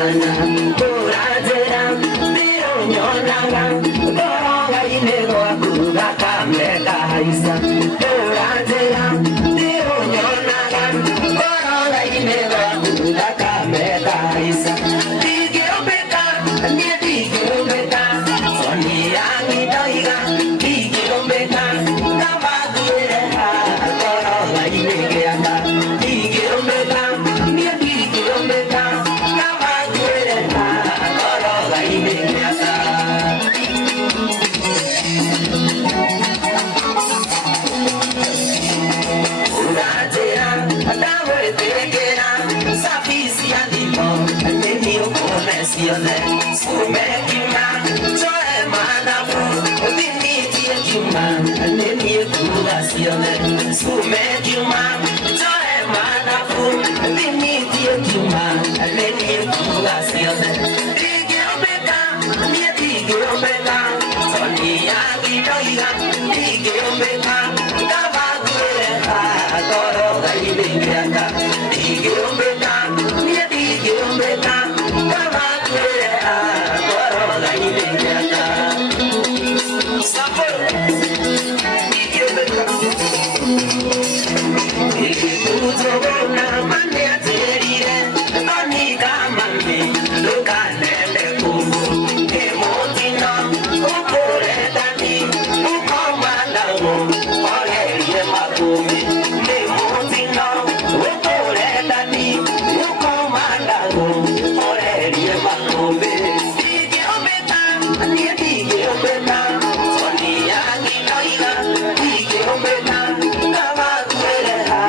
sana Kurazera Diro nyonaga Koronga inego akuga kameka haisa Kurazera Diro nyonaga Koronga inego akuga kameka haisa Digirobeka Nia digirobeka Soni yangi doiga Digirobeka Kabagure ha Koronga inegeaka Digirobeka Nia digirobeka Kabagure ha Koronga inegeaka Urazera Adawe terekera Safisi adito Nenio konesione Sumekima Choe madafu Viniti ekima Nenio kurasione Sumekima Choe madafu Viniti ekima Nenio kurasione Digirobeka Nia digirobeka Soni yangi doiga Digirobeka Kabagure ha Koronga inegeaka Digirobeka Nia digirobeka Kabagure ha Koronga inegeaka Sabor Digirobeka Digirobeka Mane aterire Toni kamame Lukanele kumu Emotino Upore dani Ukomandango Olerie makumi Emotino Upore dani Ukomandango Olerie makumi Digirobeka Nia digirobeka Soni yangi doiga Digirobeka Kabagure ha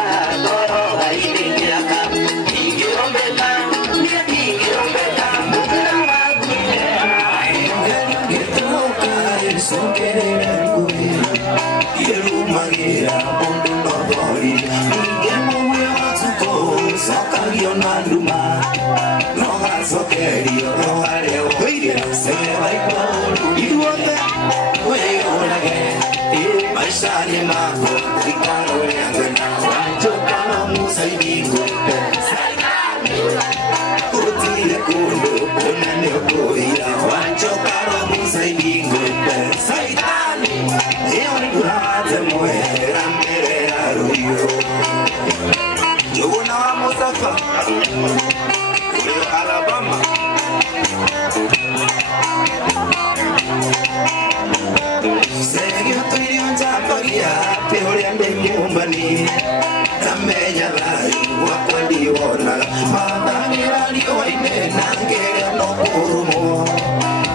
Koronga inegeaka Digirobeka Nia digirobeka Kabagure ha Alabama. Seguio triunza pagia, peoriande nyumbani. Tamenya lai, wakwaliona. Matangira lioine, nangere no kurumo.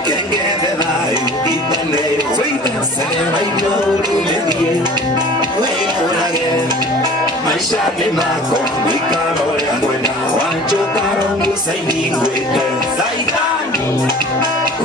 Kengere lai, itaneo. Sema ignoro medie. Weorage. Maisha ni mako, mikaro ya kwenda. Wancho karo musaini kwete. Saitani.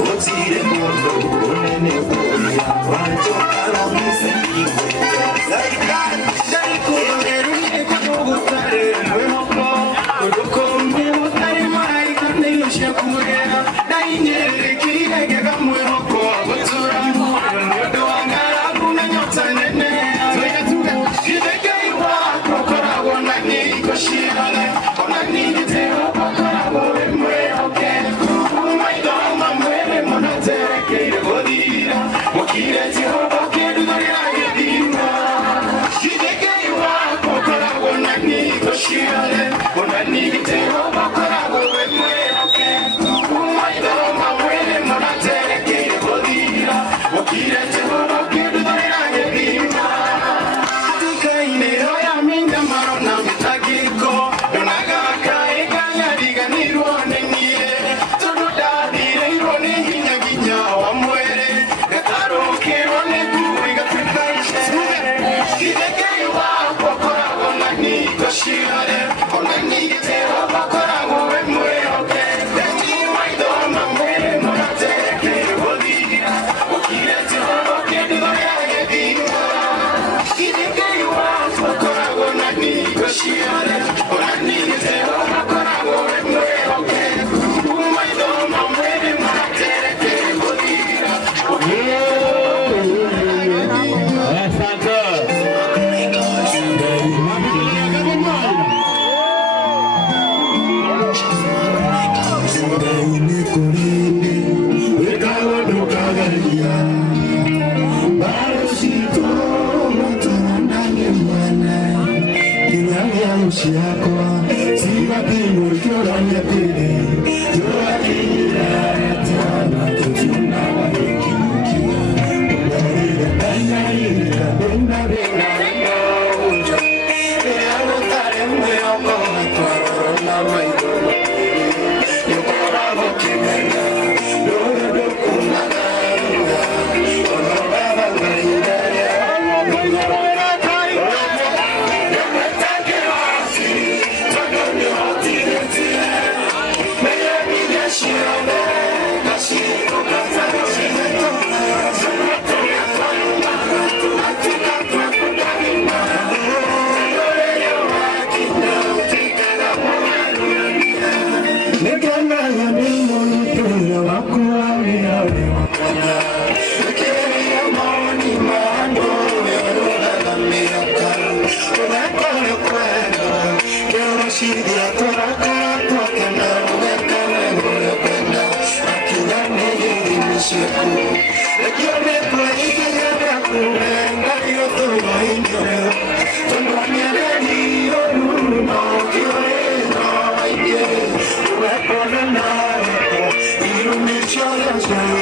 Utire mundo, unene kuya. Wancho karo musaini kwete. Saitani. Dari kuongeru ni kudogo tare. Mwehopo. Kodoko mweho tare mai. Kande yoshe kumugera. Dainere kirige kega mwehopo. Watura mweho. Yodo angara kuna nyota nene. Zoya tuga. Shideke iwa. Kokora wana ni koshirane. Ona ni gitero. Kokora wane mweho ke. Oh my God, mama. Illumination.